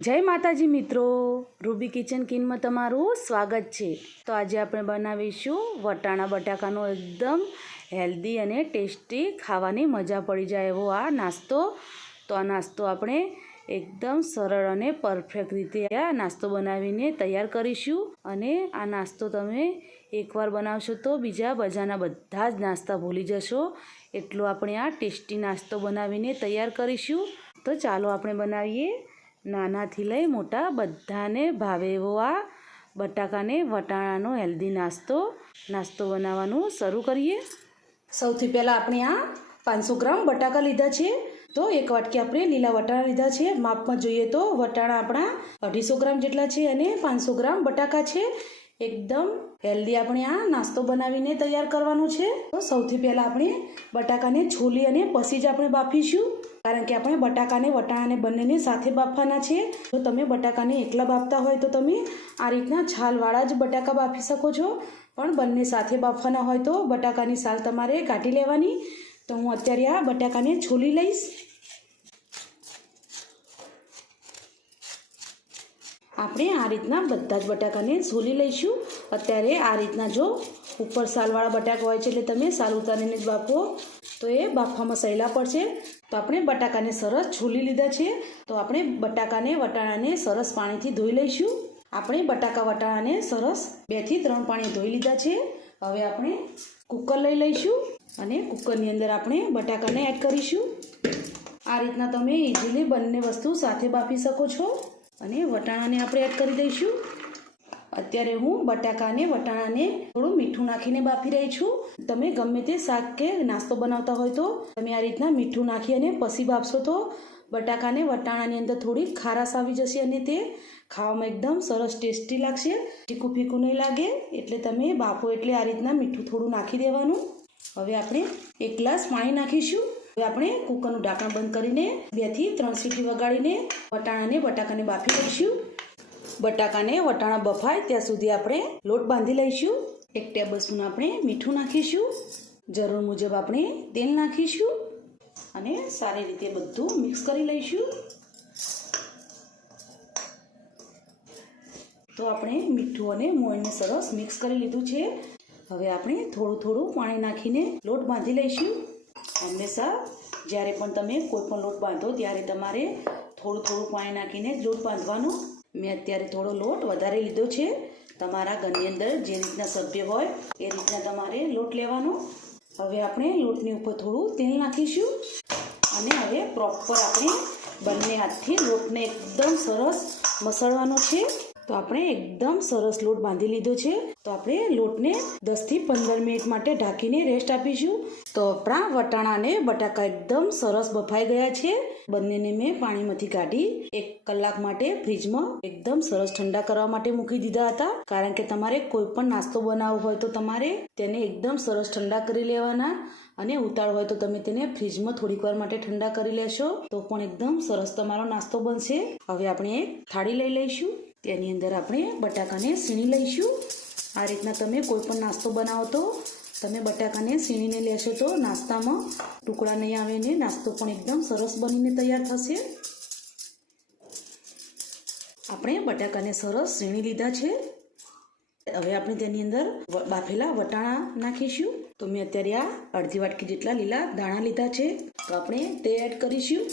જય માતાજી મિત્રો, રૂબી કિચન કિનમાં તમારું સ્વાગત છે. તો આજે આપણે બનાવીશું વટાણા બટાકાનો એકદમ હેલ્ધી અને ટેસ્ટી ખાવાની મજા પડી જાય એવો આ નાસ્તો. તો આ નાસ્તો આપણે એકદમ સરળ અને પરફેક્ટ રીતે આ નાસ્તો બનાવીને તૈયાર કરીશું. અને આ નાસ્તો તમે એકવાર બનાવશો તો બીજા બજારના બધા જ નાસ્તા ભૂલી જશો. એટલો આપણે આ ટેસ્ટી નાસ્તો બનાવીને તૈયાર કરીશું. તો ચાલો આપણે બનાવીએ નાનાથી લઈ મોટા બધાને ભાવે એવો આ બટાકાને વટાણાનો હેલ્ધી નાસ્તો. નાસ્તો બનાવવાનું શરૂ કરીએ. સૌથી પહેલાં આપણે આ પાંચસો ગ્રામ બટાકા લીધા છે. તો એક વાટકી આપણે લીલા વટાણા લીધા છે. માપમાં જોઈએ તો વટાણા આપણા અઢીસો ગ્રામ જેટલા છે અને પાંચસો ગ્રામ બટાકા છે. એકદમ હેલ્ધી આપણે આ નાસ્તો બનાવીને તૈયાર કરવાનું છે. તો સૌથી પહેલાં આપણે બટાકાને છોલી અને પછી જ આપણે બાફીશું. કારણ કે આપણે બટાકાને, વટાણાને બંનેને સાથે બાફવાના છે જો તમે બટાકાને એકલા બાફતા હોય તો તમે આ રીતના છાલવાળા જ બટાકા બાફી શકો છો. પણ બંને સાથે બાફવાના હોય તો બટાકાની સાલ તમારે કાઢી લેવાની. તો હું અત્યારે આ બટાકાને છોલી લઈશ. આપણે આ રીતના બધા જ બટાકાને છોલી લઈશું. અત્યારે આ રીતના જો ઉપર સાલવાળા બટાકા હોય છે એટલે તમે સાલ ઉતારીને જ બાફો. તો એ બાફવામાં સહેલા પડશે. તો આપણે બટાકાને સરસ છોલી લીધા છે. તો આપણે બટાકાને વટાણાને સરસ પાણીથી ધોઈ લઈશું. આપણે બટાકા વટાણાને સરસ બેથી ત્રણ પાણી ધોઈ લીધા છે. હવે આપણે કુકર લઈ લઈશું અને કુકરની અંદર આપણે બટાકાને એડ કરીશું. આ રીતના તમે ઇઝીલી બંને વસ્તુ સાથે બાફી શકો છો. અને વટાણાને આપણે એડ કરી દઈશું. અત્યારે હું બટાકા અને વટાણાને થોડું મીઠું નાખીને બાફી રહી છું. તમે ગમે તે શાક કે નાસ્તો બનાવતા હોય તો તમે આ રીતના મીઠું નાખી અને પછી બાફશો તો બટાકાને, વટાણાની અંદર થોડી ખારાશ આવી જશે અને તે ખાવામાં એકદમ સરસ ટેસ્ટી લાગશે. ફીકું ફીકું નહીં લાગે એટલે તમે બાફો એટલે આ રીતના મીઠું થોડું નાખી દેવાનું. હવે આપણે એક ગ્લાસ પાણી નાખીશું. હવે આપણે કુકરનું ઢાંકણ બંધ કરીને બેથી ત્રણ સીટી વગાડીને વટાણાને, બટાકાને બાફી લઈશું. બટાકાને વટાણા બફાય, ત્યાં સુધી આપણે લોટ બાંધી લઈશું. એક ટેબલ સ્પૂન આપણે મીઠું નાખીશું. જરૂર મુજબ આપણે તેલ નાખીશું અને સારી રીતે બધું મિક્સ કરી લઈશું. તો આપણે મીઠું અને મોણને સરસ મિક્સ કરી લીધું છે. હવે આપણે થોડું થોડું પાણી નાખીને લોટ બાંધી લઈશું. હંમેશા જ્યારે પણ તમે કોઈ પણ લોટ બાંધો, ત્યારે તમારે થોડું થોડું પાણી નાખીને લોટ બાંધવાનો મેં અત્યારે થોડો લોટ વધારે લીધો છે. તમારા ઘરની અંદર જે રીતના સભ્ય હોય એ રીતના તમારે લોટ લેવાનો. હવે આપણે લોટની ઉપર થોડું તેલ નાખીશું અને હવે પ્રોપર આપણે બંને હાથથી લોટને એકદમ સરસ મસળવાનો છે. તો આપણે એકદમ સરસ લોટ બાંધી લીધો છે. તો આપણે લોટને દસથી પંદર મિનિટ માટે ઢાંકીને રેસ્ટ આપીશું. તો આપણા વટાણા અને બટાકા એકદમ સરસ બફાઈ ગયા છે. બંનેને મેં પાણીમાંથી કાઢી એક કલાક માટે ફ્રીજમાં એકદમ સરસ ઠંડા કરવા માટે મૂકી દીધા હતા. કારણ કે તમારે કોઈ પણ નાસ્તો બનાવવો હોય તો તમારે તેને એકદમ સરસ ઠંડા કરી લેવાના અને ઉતાળ હોય તો તમે તેને ફ્રીજમાં થોડીક વાર માટે ઠંડા કરી લેશો તો પણ એકદમ સરસ તમારો નાસ્તો બનશે. હવે આપણે એક થાળી લઈ લઈશું. તેની અંદર આપણે બટાકાને સીણી લઈશું. આ રીતના તમે કોઈ પણ નાસ્તો બનાવો તો તમે બટાકાને સીણીને લેશો તો નાસ્તામાં ટુકડા નહીં આવે ને નાસ્તો પણ એકદમ સરસ બનીને તૈયાર થશે. આપણે બટાકાને સરસ સીણી લીધા છે. હવે આપણે તેની અંદર બાફેલા વટાણા નાખીશું. તો મેં અત્યારે આ અડધી વાટકી જેટલા લીલા દાણા લીધા છે. તો આપણે તે એડ કરીશું.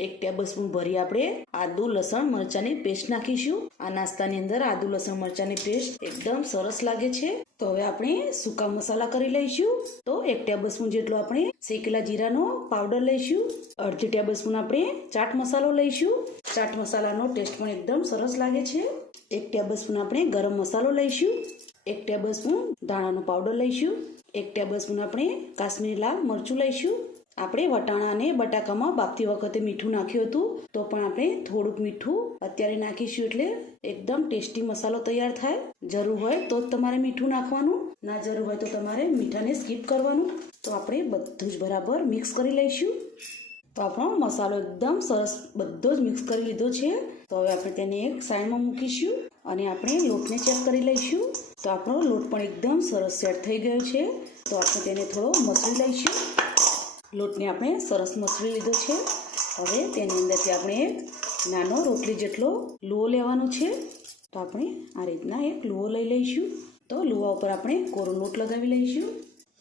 એક ટેબલ સ્પૂન ભરી આપણે આદુ, લસણ, મરચાંની પેસ્ટ નાખીશું. આ નાસ્તાની અંદર આદુ, લસણ, મરચાંની પેસ્ટ એકદમ સરસ લાગે છે. તો હવે આપણે સૂકા મસાલા કરી લઈશું. તો એક ટેબલ સ્પૂન જેટલો આપણે શેકેલા જીરાનો પાવડર લઈશું. અડધી ટેબલ સ્પૂન આપણે ચાટ મસાલો લઈશું. ચાટ મસાલાનો ટેસ્ટ પણ એકદમ સરસ લાગે છે. એક ટેબલ સ્પૂન આપણે ગરમ મસાલો લઈશું. એક ટેબલ સ્પૂન ધાણાનો પાવડર લઈશું. એક ટેબલ સ્પૂન આપણે કાશ્મીરી લાલ મરચું લઈશું. આપણે વટાણાને બટાકામાં બાફતી વખતે મીઠું નાખ્યું હતું, તો પણ આપણે થોડુંક મીઠું અત્યારે નાખીશું એટલે એકદમ ટેસ્ટી મસાલો તૈયાર થાય. જરૂર હોય તો જ તમારે મીઠું નાખવાનું, ના જરૂર હોય તો તમારે મીઠાને સ્કીપ કરવાનું. તો આપણે બધું જ બરાબર મિક્સ કરી લઈશું. તો આપણો મસાલો એકદમ સરસ બધો જ મિક્સ કરી લીધો છે. તો હવે આપણે તેને એક સાઈડમાં મૂકીશું અને આપણે લોટને ચેક કરી લઈશું. તો આપણો લોટ પણ એકદમ સરસ સેટ થઈ ગયો છે. તો આપણે તેને થોડો મસળી લઈશું. લોટને આપણે સરસ મસળી લીધો છે. હવે તેની અંદરથી આપણે એક નાનો રોટલી જેટલો લુઓ લેવાનો છે. તો આપણે આ રીતના એક લુઓ લઈ લઈશું. તો લુવા ઉપર આપણે કોરો લોટ લગાવી લઈશું.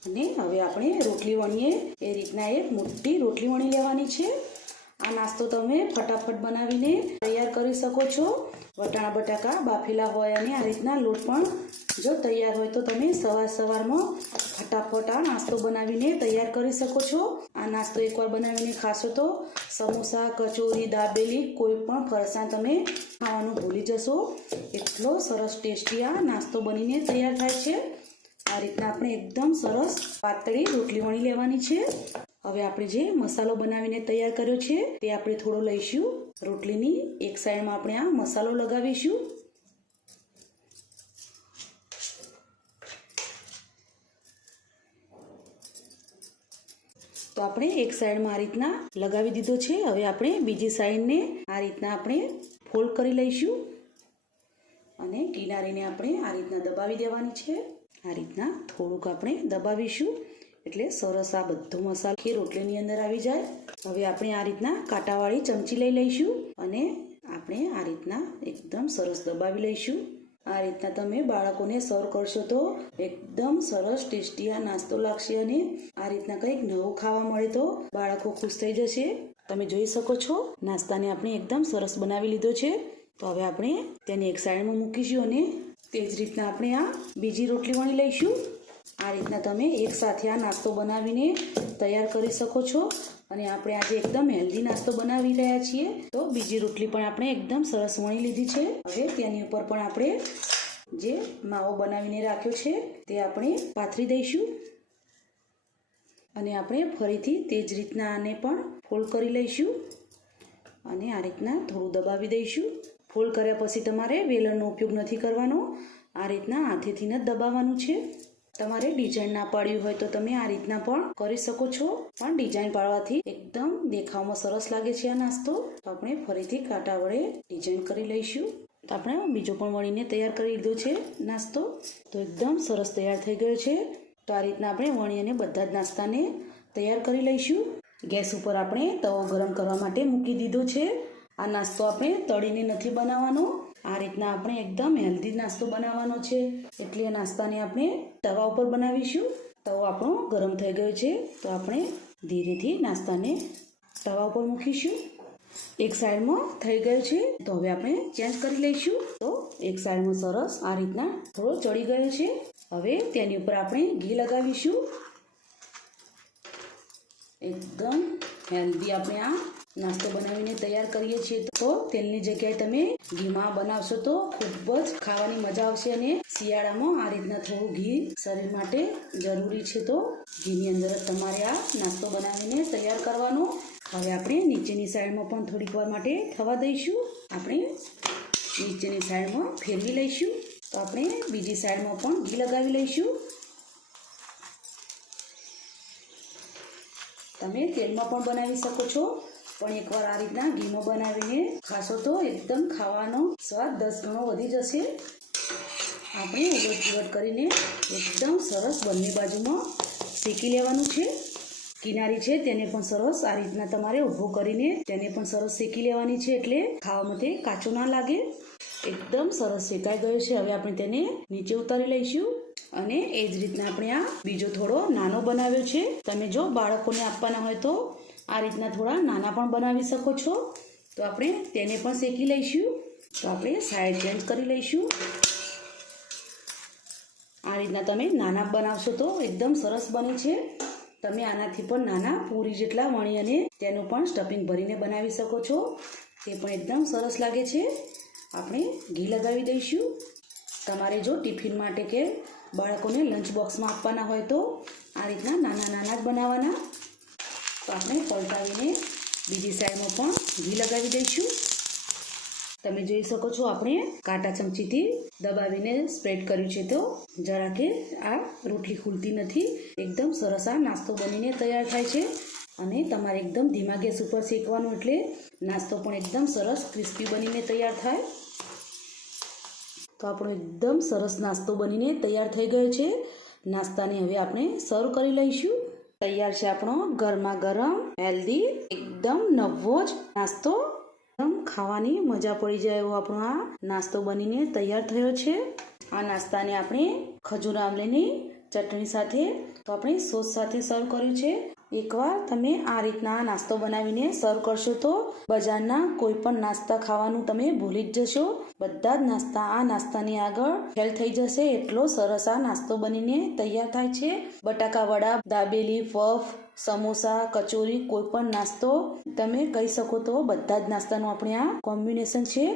અને હવે આપણે રોટલી વણીએ. એ રીતના એક મોટી રોટલી વણી લેવાની છે. આ નાસ્તો તમે ફટાફટ બનાવીને તૈયાર કરી શકો છો. વટાણા, બટાકા, બાફેલા હોય અને આ રીતના લોટ પણ જો તૈયાર હોય તો તમે સવાર સવારમાં ફટાફટ આ નાસ્તો બનાવીને તૈયાર કરી શકો છો. આ નાસ્તો એકવાર બનાવીને ખાશો તો સમોસા, કચોરી, દાબેલી કોઈ પણ ફરસાણ તમે ખાવાનું ભૂલી જશો. એટલો સરસ ટેસ્ટી આ નાસ્તો બનીને તૈયાર થાય છે. આ રીતના આપણે એકદમ સરસ પાતળી રોટલી વણી લેવાની છે. હવે આપણે જે મસાલો બનાવીને તૈયાર કર્યો છે તે આપણે થોડો લઈશું. રોટલીની એક સાઈડમાં આપણે આ મસાલો લગાવીશું. તો આપણે એક સાઈડમાં આ રીતના લગાવી દીધો છે. હવે આપણે બીજી સાઈડને આ રીતના આપણે ફોલ્ડ કરી લઈશું અને કિનારીને આપણે આ રીતના દબાવી દેવાની છે. આ રીતના થોડુંક આપણે દબાવીશું. એટલે સરસ આ બધો મસાલો કે રોટલીની અંદર આવી જાય. હવે આપણે આ રીતના કાંટાવાળી ચમચી લઈ લઈશું અને આપણે આ રીતના એકદમ સરસ દબાવી લઈશું. આ રીતના તમે બાળકોને સર્વ કરશો તો એકદમ સરસ ટેસ્ટી આ નાસ્તો લાગશે અને આ રીતના કંઈક નવું ખાવા મળે તો બાળકો ખુશ થઈ જશે. તમે જોઈ શકો છો, નાસ્તાને આપણે એકદમ સરસ બનાવી લીધો છે. તો હવે આપણે તેને એક સાઈડમાં મૂકીશું અને તે જ રીતના આપણે આ બીજી રોટલી વણી લઈશું. આ રીતના તમે એકસાથે આ નાસ્તો બનાવીને તૈયાર કરી શકો છો. અને આપણે આજે એકદમ હેલ્ધી નાસ્તો બનાવી રહ્યા છીએ. તો બીજી રોટલી પણ આપણે એકદમ સરસ વણી લીધી છે. હવે તેની ઉપર પણ આપણે જે માવો બનાવીને રાખ્યો છે, તે આપણે પાથરી દઈશું. અને આપણે ફરીથી તે જ રીતના આને પણ ફોલ્ડ કરી લઈશું. અને આ રીતના થોડું દબાવી દઈશું. ફોલ્ડ કર્યા પછી તમારે વેલણનો ઉપયોગ નથી કરવાનો. આ રીતના હાથેથી જ દબાવવાનું છે. તમારે ડિઝાઇન ના પાડ્યું હોય તો તમે આ રીતના પણ કરી શકો છો. પણ ડિઝાઇન પાડવાથી એકદમ દેખાવમાં સરસ લાગે છે આ નાસ્તો. તો આપણે ફરીથી કાંટા વડે ડિઝાઇન કરી લઈશું. તો આપણે બીજો પણ વણીને તૈયાર કરી લીધો છે નાસ્તો. તો એકદમ સરસ તૈયાર થઈ ગયો છે. તો આ રીતના આપણે વણી અને બધા જ નાસ્તાને તૈયાર કરી લઈશું. ગેસ ઉપર આપણે તવો ગરમ કરવા માટે મૂકી દીધો છે. આ નાસ્તો આપણે તળીને નથી બનાવવાનો. આ રીતના આપણે એકદમ હેલ્ધી નાસ્તો બનાવવાનો છે. એટલે આ નાસ્તાને આપણે તવા ઉપર બનાવીશું. તવો આપણો ગરમ થઈ ગયો છે. તો આપણે ધીરેથી નાસ્તાને તવા ઉપર મૂકીશું. એક સાઈડમાં થઈ ગયો છે. તો હવે આપણે ચેન્જ કરી લઈશું. તો એક સાઈડમાં સરસ આ રીતના થોડો ચડી ગયો છે. હવે તેની ઉપર આપણે ઘી લગાવીશું. એકદમ હેલ્ધી આપણે આ નાસ્તો બનાવીને તૈયાર કરીએ છીએ તો તેલની જગ્યાએ તમે ઘીમાં બનાવશો તો ખૂબ જ ખાવાની મજા આવશે અને શિયાળામાં આ રીતના થોડું ઘી શરીર માટે જરૂરી છે તો ઘીની અંદર જ તમારે આ નાસ્તો બનાવીને તૈયાર કરવાનો. હવે આપણે નીચેની સાઈડમાં પણ થોડીક વાર માટે થવા દઈશું. આપણે નીચેની સાઈડમાં ફેરવી લઈશું. તો આપણે બીજી સાઈડમાં પણ ઘી લગાવી લઈશું. તમે તેલમાં પણ બનાવી શકો છો. પણ એકવાર આ રીતના ઘીમાં બનાવીને ખાશો તો એકદમ ખાવાનો સ્વાદ દસ ગણો વધી જશે. આપણે ઉલટ ઉલટ કરીને એકદમ સરસ બંને બાજુમાં શેકી લેવાનું છે. કિનારી છે તેને પણ સરસ આ રીતના તમારે ઊભો કરીને તેને પણ સરસ શેકી લેવાની છે એટલે ખાવા માટે કાચો ના લાગે. એકદમ સરસ શેકાઈ ગયો છે. હવે આપણે તેને નીચે ઉતારી લઈશું. અને એ જ રીતના આપણે આ બીજો થોડો નાનો બનાવ્યો છે. તમે જો બાળકોને આપવાના હોય તો આ રીતના થોડા નાના પણ બનાવી શકો છો. તો આપણે તેને પણ શેકી લઈશું. તો આપણે સાઈડ ચેન્જ કરી લઈશું. આ રીતના તમે નાના બનાવશો તો એકદમ સરસ બને છે. તમે આનાથી પણ નાના પૂરી જેટલા વણી અને તેનું પણ સ્ટફિંગ ભરીને બનાવી શકો છો. તે પણ એકદમ સરસ લાગે છે. આપણે ઘી લગાવી દઈશું. તમારે જો ટિફિન માટે કે બાળકોને લંચ બોક્સમાં આપવાના હોય તો આ રીતના નાના નાના જ બનાવવાના. તો આપણે પલટાવીને બીજી સાઈડમાં પણ ઘી લગાવી દઈશું. તમે જોઈ શકો છો આપણે કાંટા ચમચીથી દબાવીને સ્પ્રેડ કર્યું છે તો જરા કે આ રોટલી ખુલતી નથી. એકદમ સરસ આ નાસ્તો બનીને તૈયાર થાય છે. અને તમારે એકદમ ધીમા ગેસ ઉપર શેકવાનું એટલે નાસ્તો પણ એકદમ સરસ ક્રિસ્પી બનીને તૈયાર થાય. તો આપણો એકદમ સરસ નાસ્તો બનીને તૈયાર થઈ ગયો છે. નાસ્તાને હવે આપણે સર્વ કરી લઈશું. તૈયાર છે આપણો ગરમા ગરમ હેલ્ધી એકદમ નવો જ નાસ્તો. એકદમ ખાવાની મજા પડી જાય એવો આપણો આ નાસ્તો બનીને તૈયાર થયો છે. આ નાસ્તાને આપણે ખજૂર આમલીની ચટણી સાથે, તો આપણે સોસ સાથે સર્વ કર્યું છે. એકવાર તમે આ રીતના નાસ્તો બનાવીને સર્વ કરશો તો બજારના કોઈ પણ નાસ્તા ખાવાનું તમે ભૂલી જ જશો. બધા જ નાસ્તા આ નાસ્તાની આગળ ફેલ થઈ જશે એટલો સરસ આ નાસ્તો બનીને તૈયાર થાય છે. બટાકા વડા, દાબેલી ફફ સમોસા, કચોરી, કોઈ પણ નાસ્તો તમે કહી શકો તો બધા જ નાસ્તાનું આપણે આ કોમ્બિનેશન છે.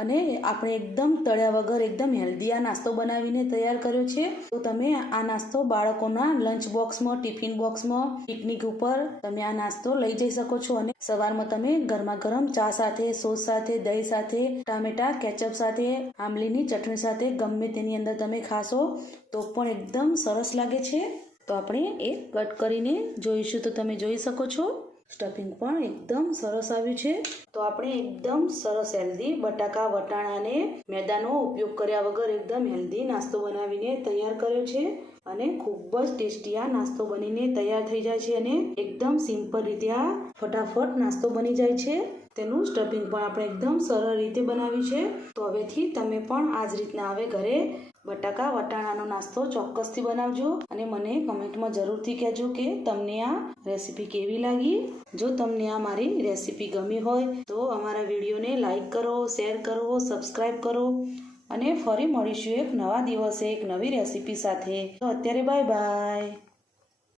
અને આપણે એકદમ તળ્યા વગર એકદમ હેલ્ધી આ નાસ્તો બનાવીને તૈયાર કર્યો છે. તો તમે આ નાસ્તો બાળકોના લંચ બોક્સમાં ટિફિન બોક્સમાં પિકનિક ઉપર તમે આ નાસ્તો લઈ જઈ શકો છો. અને સવારમાં તમે ગરમા ગરમ ચા સાથે, સોસ સાથે, દહીં સાથે, ટામેટા કેચઅપ સાથે, આંબલીની ચટણી સાથે ગમે તેની અંદર તમે ખાશો તો પણ એકદમ સરસ લાગે છે. તો આપણે એ કટ કરીને જોઈશું તો તમે જોઈ શકો છો. સ્ટફિંગ પણ એકદમ સરસ આવ્યું છે. તો આપણે એકદમ સરસ હેલ્ધી બટાકા વટાણાને મેદાનો ઉપયોગ કર્યા વગર એકદમ હેલ્ધી નાસ્તો બનાવીને તૈયાર કર્યો છે. અને ખૂબ જ ટેસ્ટી આ નાસ્તો બનીને તૈયાર થઈ જાય છે અને એકદમ સિમ્પલ રીતે આ ફટાફટ નાસ્તો બની જાય છે. તેનું સ્ટફિંગ પણ આપણે એકદમ સરળ રીતે બનાવ્યું છે. તો હવેથી તમે પણ આ જ રીતના હવે ઘરે બટાકા, વટાણાનો નાસ્તો ચોક્કસથી બનાવજો અને મને કમેન્ટમાં જરૂરથી કહેજો કે તમને આ રેસીપી કેવી લાગી. જો તમને આ મારી રેસીપી ગમી હોય તો અમારા વિડીયોને લાઈક કરો, શેર કરો સબસ્ક્રાઈબ કરો અને ફરી મળીશું એક નવા દિવસે એક નવી રેસીપી સાથે. તો અત્યારે બાય બાય.